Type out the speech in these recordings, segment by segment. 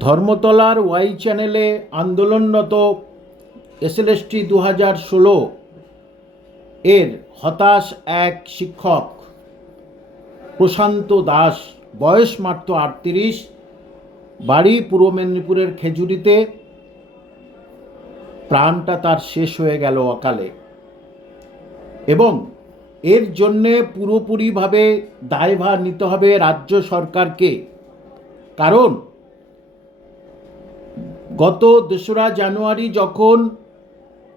ধর্মতলার Y চ্যানেলে আন্দোলনরত SLST দু হাজার ষোলো এর হতাশ এক শিক্ষক প্রশান্ত দাস। বয়স মাত্র আটত্রিশ। বাড়ি পূর্ব মেদিনীপুরের খেজুরিতে। প্রাণটা তার শেষ হয়ে গেল অকালে। এবং এর জন্যে পুরোপুরিভাবে দায়ভার নিতে হবে রাজ্য সরকারকে। কারণ গত দোসরা জানুয়ারি যখন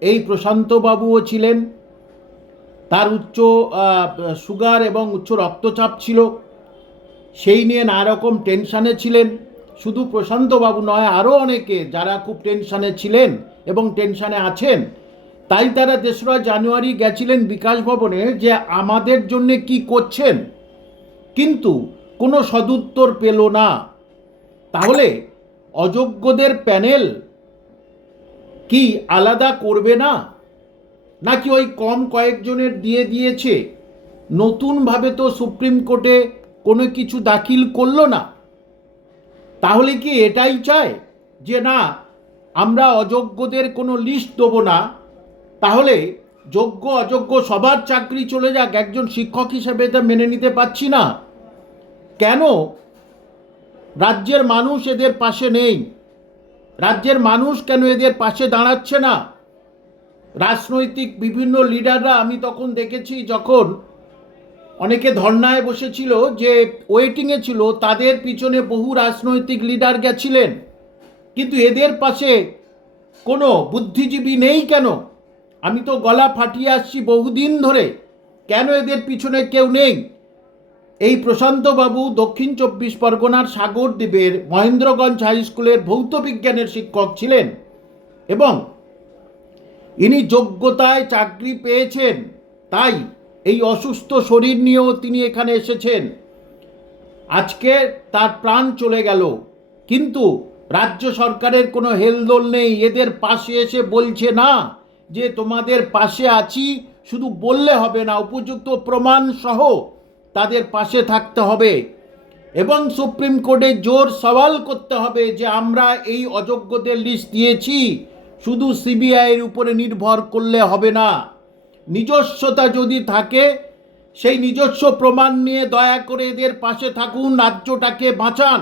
এই প্রশান্তবাবুও ছিলেন, তার উচ্চ সুগার এবং উচ্চ রক্তচাপ ছিল, সেই নিয়ে নানা রকম টেনশানে ছিলেন। শুধু প্রশান্তবাবু নয় আরও অনেকে যারা খুব টেনশানে ছিলেন এবং টেনশানে আছেন, তাই তারা তেসরা জানুয়ারি গেছিলেন বিকাশ ভবনে যে আমাদের জন্য কি করছেন। কিন্তু কোনো সদুত্তর পেল না। তাহলে অযোগ্যদের প্যানেল কি আলাদা করবে না? নাকি ওই কম কয়েকজনের দিয়ে দিয়েছে? নতুনভাবে তো সুপ্রিম কোর্টে কোনো কিছু দাখিল করল না। তাহলে কি এটাই চায় যে না, আমরা অযোগ্যদের কোনো লিস্ট দেবো না? তাহলে যোগ্য অযোগ্য সবার চাকরি চলে যাক, একজন শিক্ষক হিসেবে এটা মেনে নিতে পারছি না। কেন রাজ্যের মানুষ এদের পাশে নেই। রাজ্যের মানুষ কেন এদের পাশে দাঁড়াচ্ছে না? রাজনৈতিক বিভিন্ন লিডাররা, আমি তখন দেখেছি যখন অনেকে ধর্নায় বসেছিল যে ওয়েটিংয়ে ছিল, তাদের পিছনে বহু রাজনৈতিক লিডার গেছিলেন। কিন্তু এদের পাশে কোনো বুদ্ধিজীবী নেই কেন? আমি তো গলা ফাটিয়ে আসছি বহুদিন ধরে। কেন এদের পিছনে কেউ নেই? এই প্রশান্তবাবু দক্ষিণ চব্বিশ পরগনার সাগরদ্বীপের মহেন্দ্রগঞ্জ হাই স্কুলের ভৌত বিজ্ঞানের শিক্ষক ছিলেন এবং ইনি যোগ্যতায় চাকরি পেয়েছেন। তাই এই অসুস্থ শরীর নিয়েও তিনি এখানে এসেছেন। আজকে তার প্রাণ চলে গেল। কিন্তু রাজ্য সরকারের কোনো হেলদোল নেই। এদের পাশে এসে বলছে, না, যে তোমাদের পাশে আছি, শুধু বললে হবে না, উপযুক্ত প্রমাণ সহ তাদের পাশে থাকতে হবে। এবং সুপ্রিম কোর্টে জোর সওয়াল করতে হবে যে, আমরা এই অযোগ্যদের লিস্ট দিয়েছি। শুধু সিবিআইয়ের উপরে নির্ভর করলে হবে না। নিজস্বতা যদি থাকে, সেই নিজস্ব প্রমাণ নিয়ে দয়া করে এদের পাশে থাকুন, রাজ্যটাকে বাঁচান।